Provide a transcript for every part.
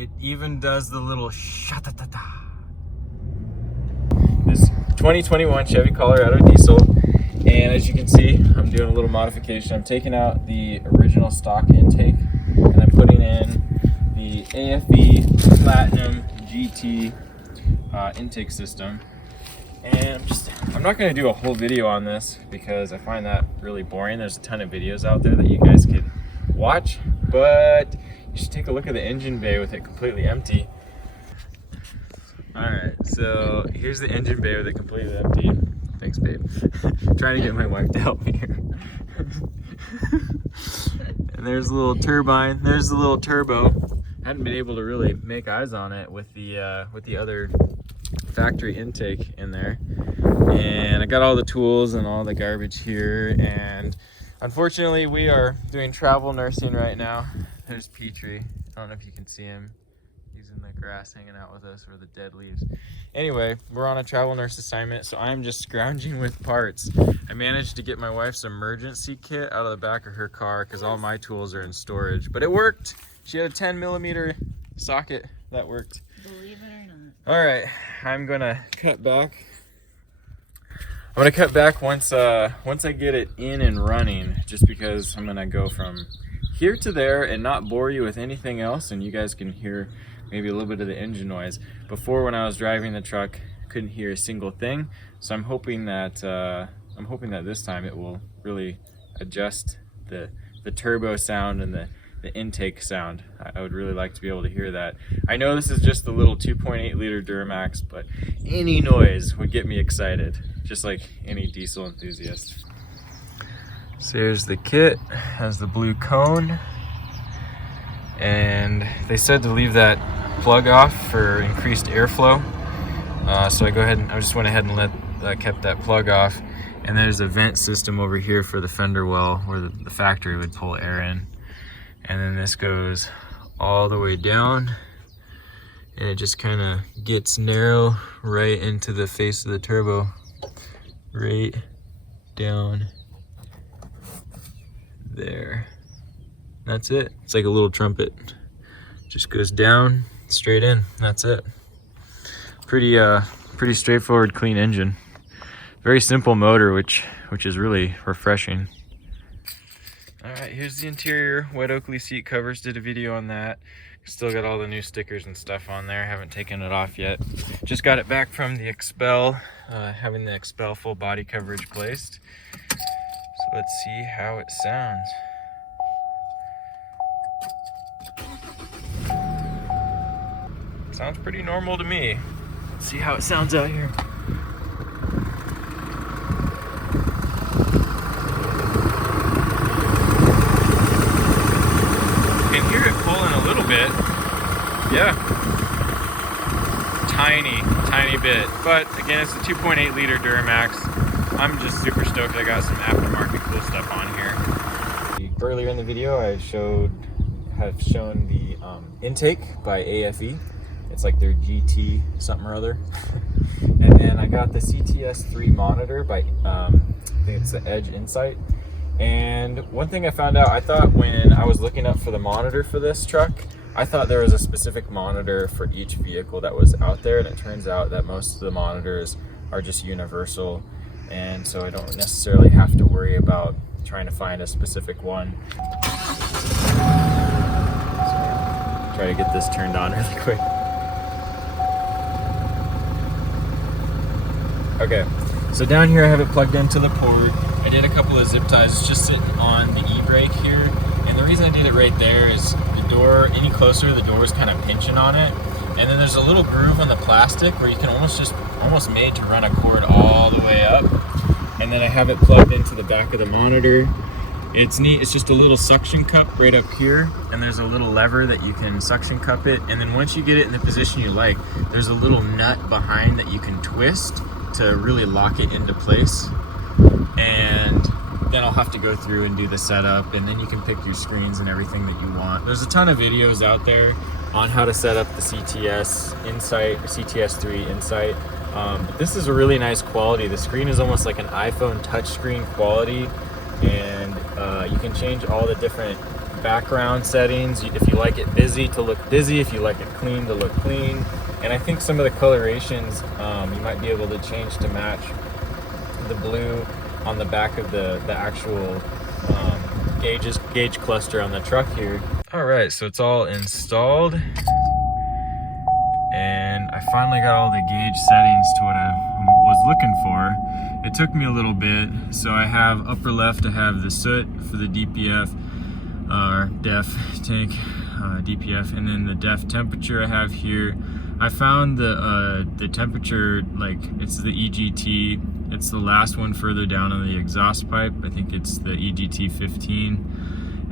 It even does the little sha-ta-ta-ta. This 2021 Chevy Colorado diesel, and as you can see, I'm doing a little modification. I'm taking out the original stock intake and I'm putting in the aFe Platinum GT intake system. And I'm not going to do a whole video on this because I find that really boring. There's a ton of videos out there that you guys could watch, but you should take a look at the engine bay with it completely empty. Alright, so here's the engine bay with it completely empty. Thanks, babe. Trying to get my wife to help me here. And there's a little turbine. There's the little turbo. Hadn't been able to really make eyes on it with the other factory intake in there. And I got all the tools and all the garbage here. And unfortunately, we are doing travel nursing right now. There's Petrie. I don't know if you can see him. He's in the grass hanging out with us, or the dead leaves. Anyway, we're on a travel nurse assignment, so I'm just scrounging with parts. I managed to get my wife's emergency kit out of the back of her car because all my tools are in storage. But it worked. She had a 10mm socket that worked. Believe it or not. All right, I'm gonna cut back. I'm gonna cut back once I get it in and running, just because I'm gonna go from here to there and not bore you with anything else, and you guys can hear maybe a little bit of the engine noise. Before, when I was driving the truck, couldn't hear a single thing. So I'm hoping that this time it will really adjust the turbo sound and the intake sound. I would really like to be able to hear that. I know this is just the little 2.8 liter Duramax, but any noise would get me excited, just like any diesel enthusiast. So here's the kit, has the blue cone, and they said to leave that plug off for increased airflow. So I just went ahead and kept that plug off. And there's a vent system over here for the fender well where the factory would pull air in. And then this goes all the way down, and it just kind of gets narrow right into the face of the turbo, right down there. That's it. It's like a little trumpet. Just goes down, straight in. That's it. Pretty straightforward, clean engine. Very simple motor, which is really refreshing. All right, here's the interior. Wet Oakley seat covers. Did a video on that. Still got all the new stickers and stuff on there. Haven't taken it off yet. Just got it back from the Expel, having the Expel full body coverage placed. So let's see how it sounds. Sounds pretty normal to me. Let's see how it sounds out here. You can hear it pulling a little bit. Yeah. Tiny bit. But again, it's a 2.8 liter Duramax. I'm just super stoked. I got some aftermarket cool stuff on here. Earlier in the video, I have shown the intake by aFe. It's like their GT something or other. And then I got the CTS 3 monitor by, I think it's the Edge Insight. And one thing I found out, I thought when I was looking up for the monitor for this truck, I thought there was a specific monitor for each vehicle that was out there. And it turns out that most of the monitors are just universal. And so I don't necessarily have to worry about trying to find a specific one. So try to get this turned on really quick. Okay, so down here I have it plugged into the port. I did a couple of zip ties. It's just sitting on the e-brake here. And the reason I did it right there is the door, any closer, the door is kind of pinching on it. And then there's a little groove on the plastic where you can almost made to run a cord all the way up. And then I have it plugged into the back of the monitor. It's neat. It's just a little suction cup right up here, and there's a little lever that you can suction cup it. And then once you get it in the position you like, there's a little nut behind that you can twist to really lock it into place. And then I'll have to go through and do the setup, and then you can pick your screens and everything that you want. There's a ton of videos out there on how to set up the CTS Insight, or CTS 3 Insight. But this is a really nice quality. The screen is almost like an iPhone touchscreen quality, and you can change all the different background settings, if you like it busy to look busy, if you like it clean to look clean. And I think some of the colorations you might be able to change to match the blue on the back of the actual gauge cluster on the truck here. All right, so it's all installed, and I finally got all the gauge settings to what I was looking for. It took me a little bit. So I have upper left, I have the soot for the DPF, or def tank, DPF, and then the def temperature I have here. I found the temperature, like it's the EGT. It's the last one further down on the exhaust pipe. I think it's the EGT 15.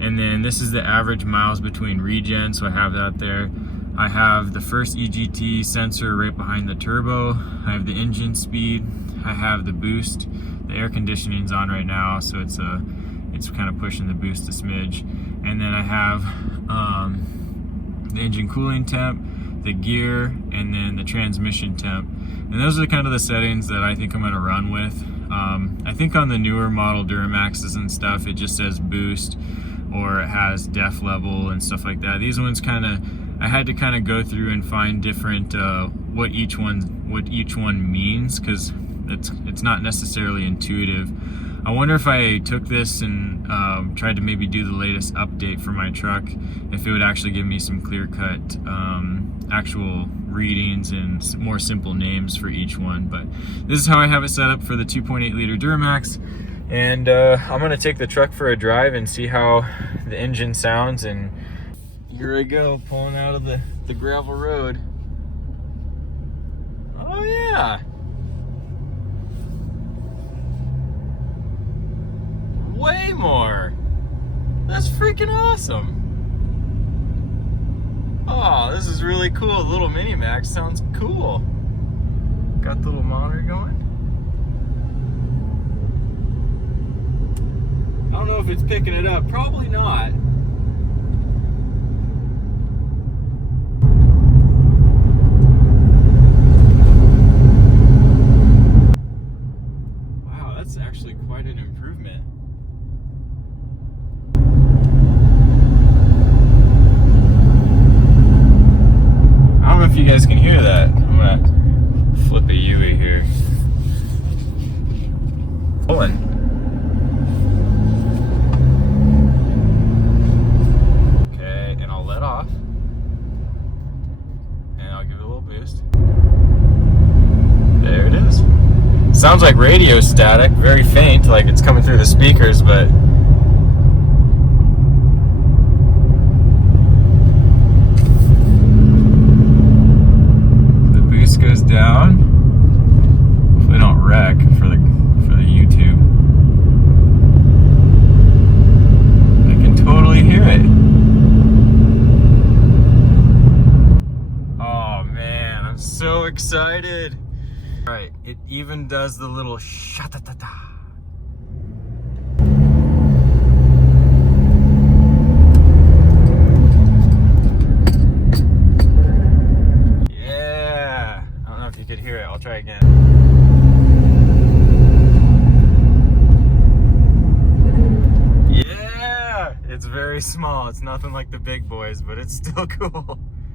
And then this is the average miles between regen, so I have that there. I have the first EGT sensor right behind the turbo. I have the engine speed. I have the boost. The air conditioning's on right now, so it's kind of pushing the boost a smidge. And then I have the engine cooling temp, the gear, and then the transmission temp. And those are kind of the settings that I think I'm going to run with. I think on the newer model Duramaxes and stuff, it just says boost, or it has def level and stuff like that. These ones I had to kind of go through and find different what each one means, because it's not necessarily intuitive. I wonder if I took this and tried to maybe do the latest update for my truck, if it would actually give me some clear-cut actual readings and more simple names for each one. But this is how I have it set up for the 2.8 liter Duramax. And I'm gonna take the truck for a drive and see how the engine sounds. And here I go, pulling out of the gravel road. Oh yeah! Way more! That's freaking awesome! Oh, this is really cool. The little Mini Max sounds cool. Got the little monitor going. I don't know if it's picking it up. Probably not. Wow, that's actually quite an improvement. I don't know if you guys can hear that. I'm gonna flip a UE here. Pulling. Sounds like radio static, very faint, like it's coming through the speakers, but the boost goes down. Hopefully don't wreck for the YouTube. I can totally hear it. Oh man, I'm so excited. Right, it even does the little sha-ta-ta-ta. Yeah! I don't know if you could hear it. I'll try again. Yeah! It's very small. It's nothing like the big boys, but it's still cool.